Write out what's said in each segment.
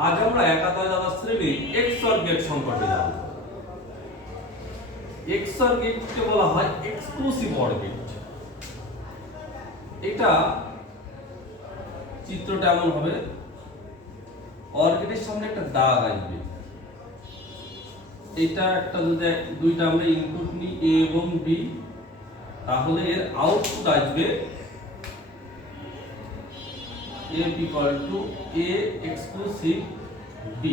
আজ আমরা একাদশ দ্বাদশ শ্রেণীর XOR গেট সম্পর্কে জানব। XOR গেটকে বলা হয় এক্সক্লুসিভ অর গেট। এটা চিত্রটা এমন হবে, অর গেটের সামনে একটা দাগ আসবে। এটা একটা যদি দুইটা আমরা ইনপুট নিই A এবং B, তাহলে এর আউটপুট আসবে A equal to A exclusive B।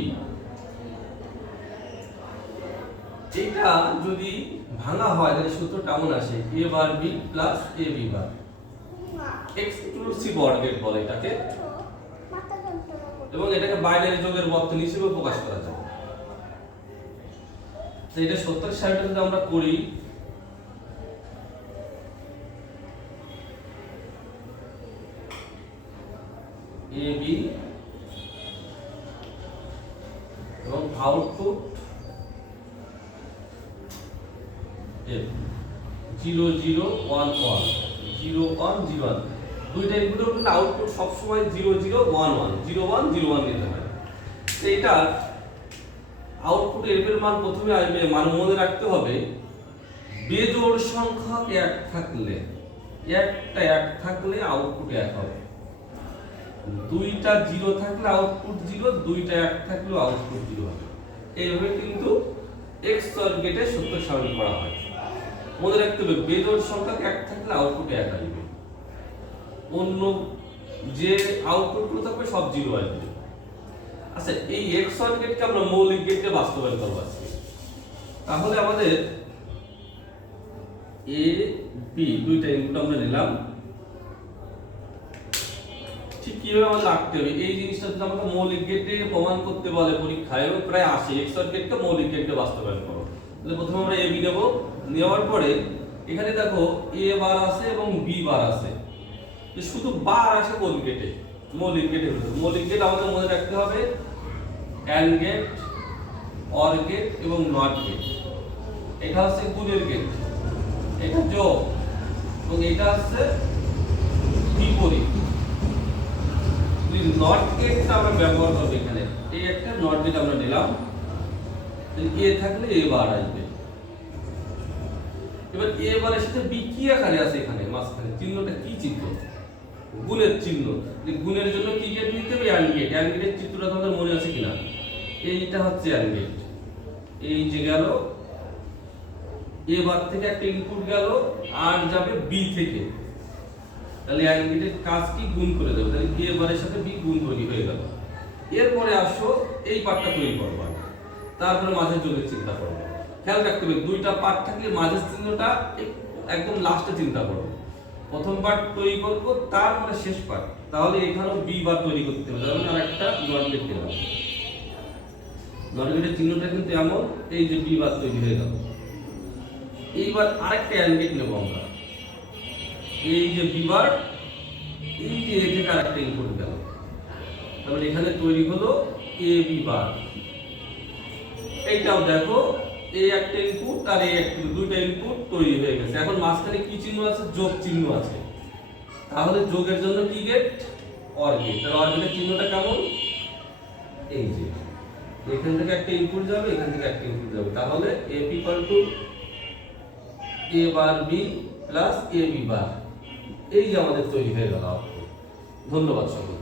এটা যদি ভাঙা হয় তাহলে সূত্রটা এমন আসে A bar B plus A B bar. Exclusive OR gate বলে এটাকে, এবং এটাকে বাইনারি যোগের বর্তনী হিসেবে প্রকাশ করা যায়। তো এটা সত্যের সাইডে যদি আমরা করি, A B এবং আউটপুট F 0 0 1 1 0 1 0 1। দুইটা ইনপুটের কিন্তু আউটপুট সব সময় 0 0 1 1 0 1 0 1 নিতে হয়। তো এটা আউটপুট F এর মান প্রথমে আসবে, মান মনে রাখতে হবে বেজোড় সংখ্যা 1 থাকলে, একটা 1 থাকলে আউটপুট 1 হবে, দুইটা 0 থাকলে আউটপুট 0, দুইটা 1 থাকলে আউটপুট 0 হবে। এইভাবে কিন্তু XOR গেটে সত্য সারণ করা হয়। মনে রাখতে হবে বেজোড় সংখ্যা 1 থাকলে আউটপুট 1 আসবে, অন্য যে আউটপুটগুলো থাকবে সব 0 আসবে। আচ্ছা, এই XOR গেটকে আমরা মৌলিক গেটে বাস্তবায়ন করব আজকে। তাহলে আমাদের A B দুইটা ইনপুট আমরা নিলাম। ঠিক কিভাবে আমাদের রাখতে হবে এই জিনিসটা যদি আমাকে মৌলিক গেটে প্রমাণ করতে বলে পরীক্ষায়, এবং প্রায় আসে XOR গেটকে মৌলিক গেটে বাস্তবায়ন করো। তাহলে প্রথমে আমরা A B নেব, নেওয়ার পরে এখানে দেখো A বার আছে এবং B বার আছে। যে শুধু বার আসে কোন গেটে? মৌলিক গেটে। মৌলিক গেট আমাদের মনে রাখতে হবে AND গেট, OR গেট এবং NOT গেট। এটা হচ্ছে গুণের গেট, এটা যোগ, এবং এটা হচ্ছে বিপরীত। নট গেটটা আমরা ব্যবহার করব এখানে। এই একটা নট গেট আমরা নিলাম, তাহলে A থাকলে A বার আসবে। এবার A বারের সাথে B কি আকারে আছে এখানে মাঝখানে? চিহ্নটা কি চিহ্ন? গুণের চিহ্ন। গুণের জন্য কি গেট নিতে হবে? AND gate. AND গেটের চিত্রটা তোমাদের মনে আছে কিনা? এইটা হচ্ছে AND গেট। এই যে গেল A বার থেকে একটা ইনপুট গেল, আর যাবে B থেকে, তাহলে AND গেটের কাজ কি? গুণ করে দেবে। তাহলে A বারের সাথে B গুণ তৈরি হয়ে গেল। এরপরে আসো এই পার্টটা তৈরি করব, তারপরে মাঝের যোগের চিন্তা করব। খেয়াল রাখতে হবে দুইটা পার্ট থাকলে মাঝের চিহ্নটা একদম লাস্টে চিন্তা করব। প্রথম পার্ট তৈরি করব, তারপরে শেষ পার্ট। তাহলে এখানেও B বার তৈরি করতে হবে, যেমন আরেকটা নট গেট দিলাম। নট গেটের চিহ্নটা কিন্তু এমন, এই যে B বার তৈরি হয়ে গেল। এইবার আরেকটা AND গেট নেব আমরা। এই যে B বার, এই যে A থেকে আরেকটা ইনপুট গেল, তাহলে এখানে তৈরি হলো AB বার। এইটাও দেখো এই একটা ইনপুট আর এই একটা, দুইটা ইনপুট তৈরি হয়ে গেছে। এখন মাঝখানে কি চিহ্ন আছে? যোগ চিহ্ন আছে। তাহলে যোগের জন্য কি গেট? OR gate. তাহলে OR গেটের চিহ্নটা কেমন? এই যে এখান থেকে একটা ইনপুট যাবে, এখান থেকে একটা ইনপুট যাবে, তাহলে A equal to A bar B plus AB বার। এই যে আমাদের তৈরি হয়ে গেল আউটপুট। ধন্যবাদ সকলকে।